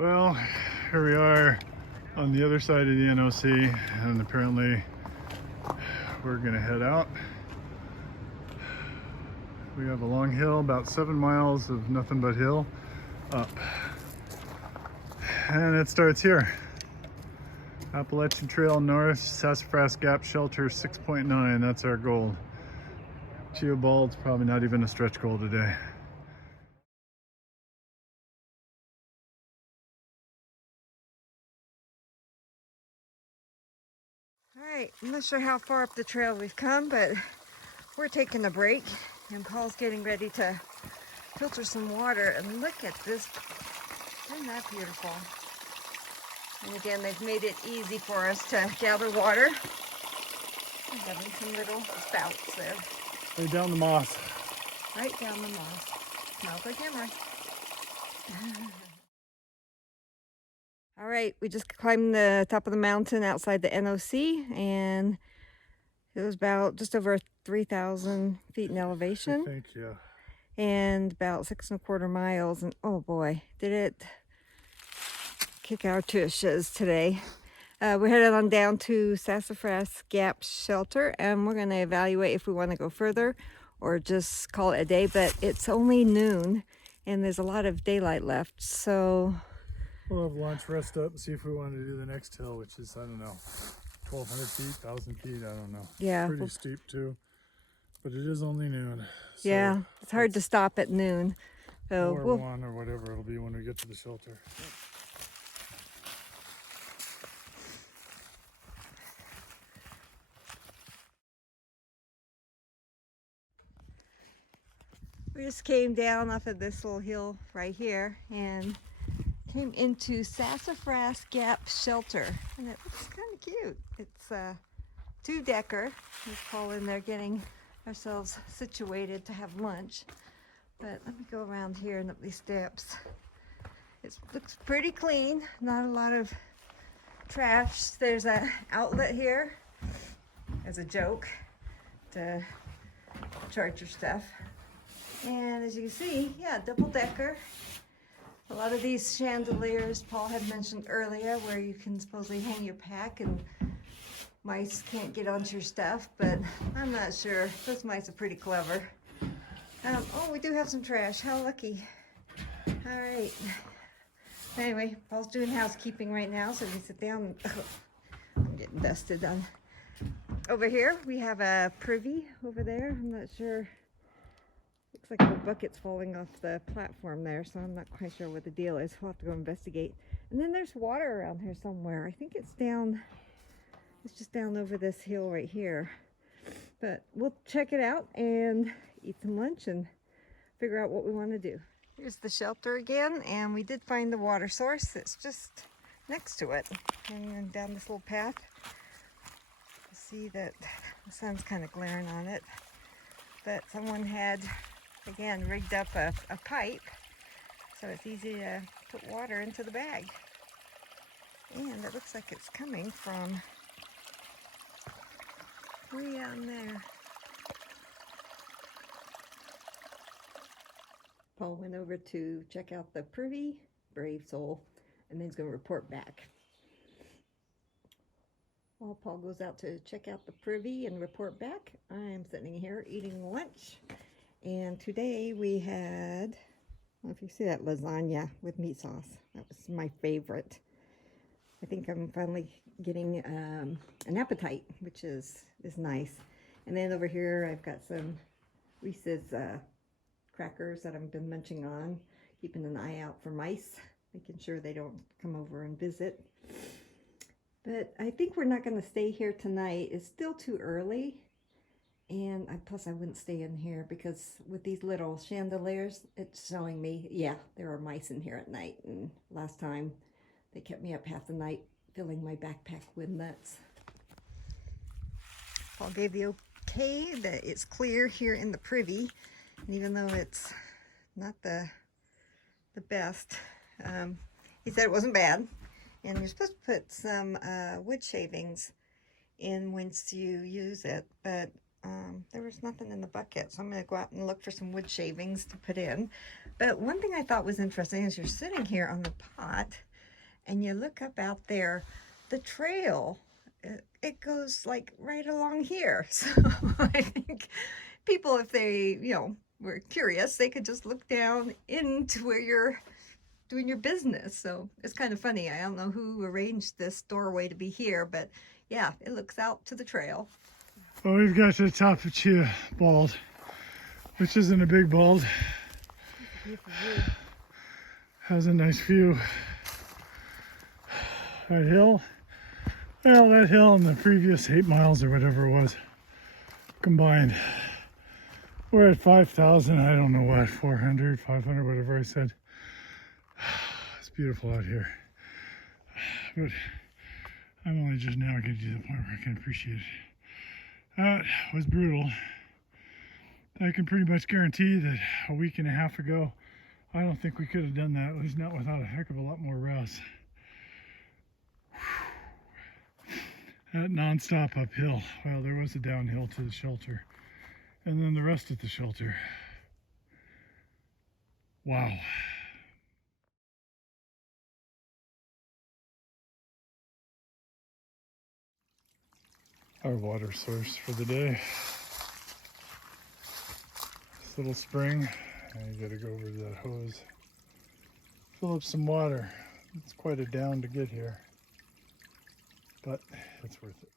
Well, here we are on the other side of the NOC, and apparently we're gonna head out. We have a long hill, about 7 miles of nothing but hill up, and it starts here. Appalachian Trail North, Sassafras Gap Shelter 6.9, that's our goal. Geobald's probably not even a stretch goal today. Alright, I'm not sure how far up the trail we've come, but we're taking a break and Paul's getting ready to filter some water, and look at this. Isn't that beautiful? And again, they've made it easy for us to gather water. I'm having some little spouts there. Right down the moss. Right down the moss. Smells like emery. All right, we just climbed the top of the mountain outside the NOC, and it was about just over 3,000 feet in elevation. I think, yeah. And about 6.25 miles, and oh boy, did it kick our tushes today. We're headed on down to Sassafras Gap Shelter, and we're going to evaluate if we want to go further or just call it a day. But it's only noon, and there's a lot of daylight left, so we'll have lunch, rest up, and see if we want to do the next hill, which is, I don't know, 1,200 feet, 1,000 feet, I don't know. Yeah, pretty steep too, but it is only noon. So yeah, it's hard to stop at noon. So or 1 or whatever it'll be when we get to the shelter. We just came down off of this little hill right here and came into Sassafras Gap Shelter, and it looks kind of cute. It's a 2-decker. We're Paul in there getting ourselves situated to have lunch. But let me go around here and up these steps. It looks pretty clean, not a lot of trash. There's an outlet here as a joke to charge your stuff. And as you can see, yeah, double-decker. A lot of these chandeliers Paul had mentioned earlier, where you can supposedly hang your pack and mice can't get onto your stuff, but I'm not sure. Those mice are pretty clever. Oh, we do have some trash. How lucky. All right. Anyway, Paul's doing housekeeping right now, so we sit down and I'm getting dusted on. Over here, we have a privy over there. I'm not sure. Looks like the bucket's falling off the platform there, so I'm not quite sure what the deal is. We'll have to go investigate. And then there's water around here somewhere. I think it's just down over this hill right here. But we'll check it out and eat some lunch and figure out what we want to do. Here's the shelter again, and we did find the water source. It's just next to it. And then down this little path, you see that the sun's kind of glaring on it. But someone had, again, rigged up a pipe, so it's easy to put water into the bag. And it looks like it's coming from way down there. Paul went over to check out the privy, brave soul, and then he's going to report back. While Paul goes out to check out the privy and report back, I am sitting here eating lunch. And today we had, I don't know if you see that, lasagna with meat sauce. That was my favorite. I think I'm finally getting an appetite, which is nice. And then over here I've got some Reese's crackers that I've been munching on, keeping an eye out for mice, making sure they don't come over and visit. But I think we're not going to stay here tonight. It's still too early. And plus I wouldn't stay in here because with these little chandeliers, it's showing me, yeah, there are mice in here at night. And last time they kept me up half the night filling my backpack with nuts. Paul gave the okay that it's clear here in the privy. And even though it's not the best, he said it wasn't bad. And you're supposed to put some wood shavings in once you use it, but there was nothing in the bucket, so I'm going to go out and look for some wood shavings to put in. But one thing I thought was interesting is you're sitting here on the pot, and you look up out there, the trail, it goes like right along here. So I think people, if they, were curious, they could just look down into where you're doing your business. So it's kind of funny. I don't know who arranged this doorway to be here, but yeah, it looks out to the trail. Well, we've got to the top of Chia Bald, which isn't a big bald. Beautiful view. Has a nice view. That hill, well, that hill and the previous 8 miles or whatever it was combined. We're at 5,000, I don't know what, 400, 500, whatever I said. It's beautiful out here. But I'm only just now getting to the point where I can appreciate it. That was brutal. I can pretty much guarantee that a week and a half ago, I don't think we could have done that, at least not without a heck of a lot more rest. That non-stop uphill. Well, there was a downhill to the shelter. And then the rest of the shelter. Wow. Our water source for the day. This little spring. And you gotta go over to that hose. Fill up some water. It's quite a down to get here. But it's worth it.